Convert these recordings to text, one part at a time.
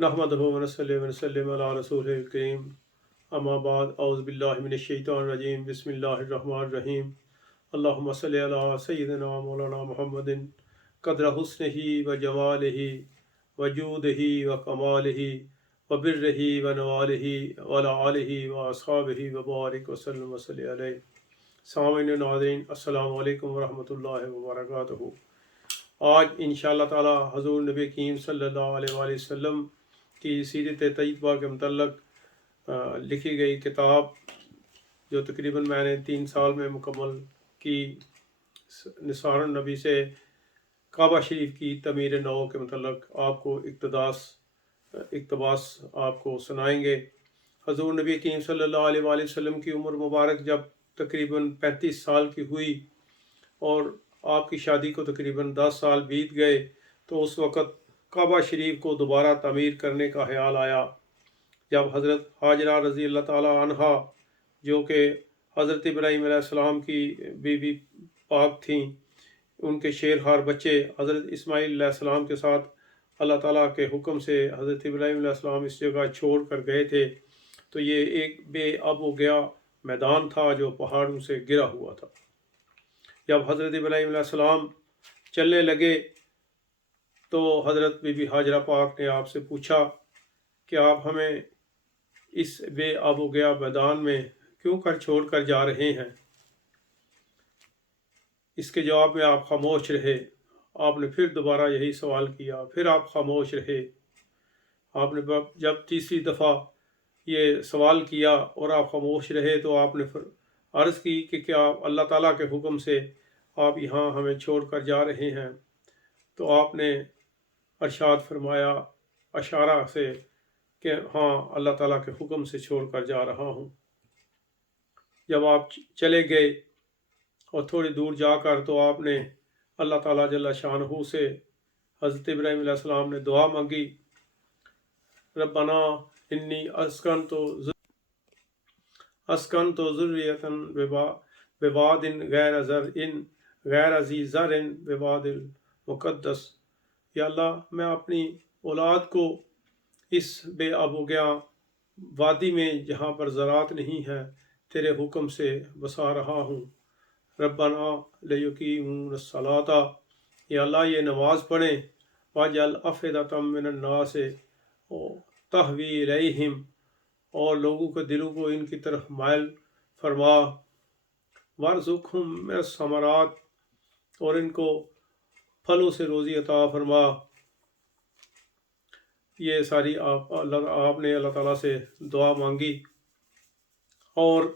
नहमदुहु व नसल्ली व नसल्लिम अला रसूलिल करीम अम्मा बाद औज़ु बिल्लाहि मिनश शैतानिर रजीम बिस्मिल्लाहिर रहमानिर रहीम अल्लाहुम्मा सल्लि अला सय्यिदिना मौलाना मुहम्मदिन क़द्र हुस्निही व जमालिही व जूदिही व कमालिही व बिर्रिही व नवालिही व अला आलिही व अस्हाबिही व बारिक व सल्लम व सल्लि अलैहि। सामीन नाज़रीन, अस्सलामु अलैकुम व रहमतुल्लाहि व बरकातुहू। आज इंशाअल्लाह ताला हज़ूर नबी करीम सल्लल्लाहु अलैहि वसल्लम की सीरत तैयबा के मतलब लिखी गई किताब, जो तकरीबन मैंने 3 साल में मुकम्मल की, निसार नबी से काबा शरीफ की तमीर नौ के मतलब आपको इक़्तिबास आपको सुनाएंगे। हज़ूर नबी करीम सल्लल्लाहु अलैहि वसल्लम की उम्र मुबारक जब तकरीबन 35 साल की हुई और आपकी शादी को तकरीबन 10 साल बीत गए, तो उस वक़्त काबा शरीफ को दोबारा तामीर करने का ख्याल आया। जब हज़रत हाजरा रज़ी अल्लाह ताला अन्हा, जो कि हज़रत इब्राहीम अलैहिस्सलाम की बीवी पाक थीं, उनके शेरहार बच्चे हज़रत इस्माईल अलैहिस्सलाम के साथ अल्लाह ताला के हुक्म से हज़रत इब्राहीम अलैहिस्सलाम इस जगह छोड़ कर गए थे। तो ये एक बेअब हो गया मैदान था जो पहाड़ों से गिरा हुआ था। जब हज़रत इब्राहीम अलैहिस्सलाम चलने लगे तो हज़रत बीबी हाजरा पाक ने आपसे पूछा कि आप हमें इस बेअब हो गया मैदान में क्यों कर छोड़ कर जा रहे हैं। इसके जवाब में आप खामोश रहे। आपने फिर दोबारा यही सवाल किया, फिर आप खामोश रहे। आपने जब तीसरी दफ़ा ये सवाल किया और आप खामोश रहे, तो आपने फिर अर्ज़ की कि क्या अल्लाह ताला के हुक्म से आप यहाँ हमें छोड़ कर जा रहे हैं। तो आपने अरशाद फरमाया अशारा से कि हाँ, अल्लाह ताला के हुक्म से छोड़ कर जा रहा हूँ। जब आप चले गए और थोड़ी दूर जाकर तो आपने अल्लाह ताला जल्ला शानहू से हज़रत इब्राहीम अलैहिस्सलाम ने दुआ मांगी, रब्बना इन्नी अस्कनतु ज़ुर्रियतन बिवादिन गैर ज़ी ज़र्इन बिवादिल मुक़द्दस। या अल्लाह, मैं अपनी औलाद को इस बेअब हो गया वादी में जहाँ पर ज़रात नहीं है तेरे हुक्म से बसा रहा हूँ। रब्बना लियुकीमुन सलाता, या अल्लाह ये नमाज पढ़ें। वजअल अफ़इदतम मिनन नास तहवी इलैहिम, और लोगों के दिलों को इनकी तरफ मायल फरमा। वरज़ुक़हुम मिनस समरात, और इनको फलों से रोज़ी अता फरमा। ये सारी आपने अल्लाह ताला से दुआ मांगी। और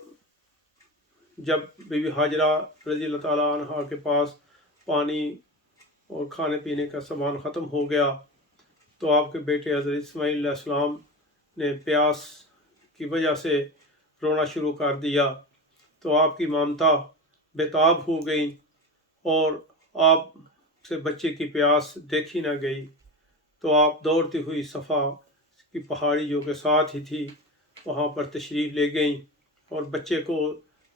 जब बीबी हाजरा रज़ी अल्लाह ताला अन्हा के पास पानी और खाने पीने का सामान ख़त्म हो गया, तो आपके बेटे हज़रत इस्माईल अलैहिस्सलाम ने प्यास की वजह से रोना शुरू कर दिया। तो आपकी ममता बेताब हो गई और आप से बच्चे की प्यास देखी ना गई। तो आप दौड़ती हुई सफ़ा की पहाड़ी जो के साथ ही थी वहाँ पर तशरीफ़ ले गई और बच्चे को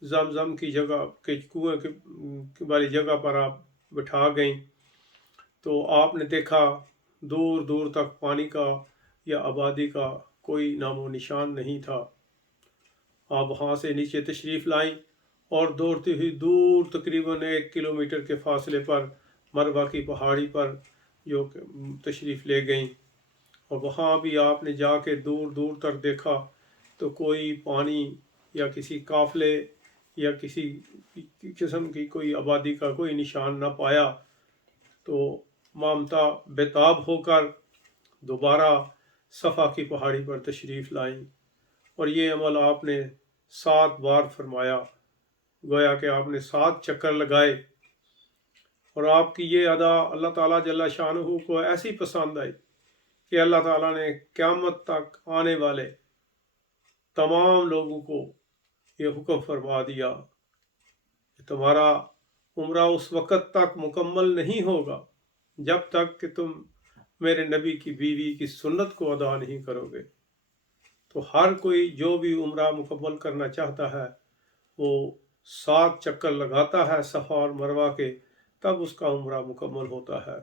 ज़मज़म की जगह के कुएँ की वाली जगह पर आप बिठा गईं। तो आपने देखा दूर दूर तक पानी का या आबादी का कोई नामो निशान नहीं था। आप वहाँ से नीचे तशरीफ़ लाईं और दौड़ती हुई दूर तकरीबन 1 किलोमीटर के फासले पर मरवा की पहाड़ी पर जो तशरीफ़ ले गईं। और वहाँ भी आपने जाके दूर दूर तक देखा तो कोई पानी या किसी काफ़िले या किसी किस्म की कोई आबादी का कोई निशान न पाया। तो ममता बेताब होकर दोबारा सफ़ा की पहाड़ी पर तशरीफ़ लाईं और ये अमल आपने 7 बार फरमाया। गोया कि आपने 7 चक्कर लगाए और आपकी ये अदा अल्लाह ताला जल्ला शानहू को ऐसी पसंद आई कि अल्लाह ताला ने क़यामत तक आने वाले तमाम लोगों को ये हुक्म फरमा दिया कि तुम्हारा उम्रा उस वक़्त तक मुकम्मल नहीं होगा जब तक कि तुम मेरे नबी की बीवी की सुन्नत को अदा नहीं करोगे। तो हर कोई जो भी उम्रा मुकम्मल करना चाहता है वो 7 चक्कर लगाता है सफ़ा और मरवा के, तब उसका उम्रा मुकम्मल होता है।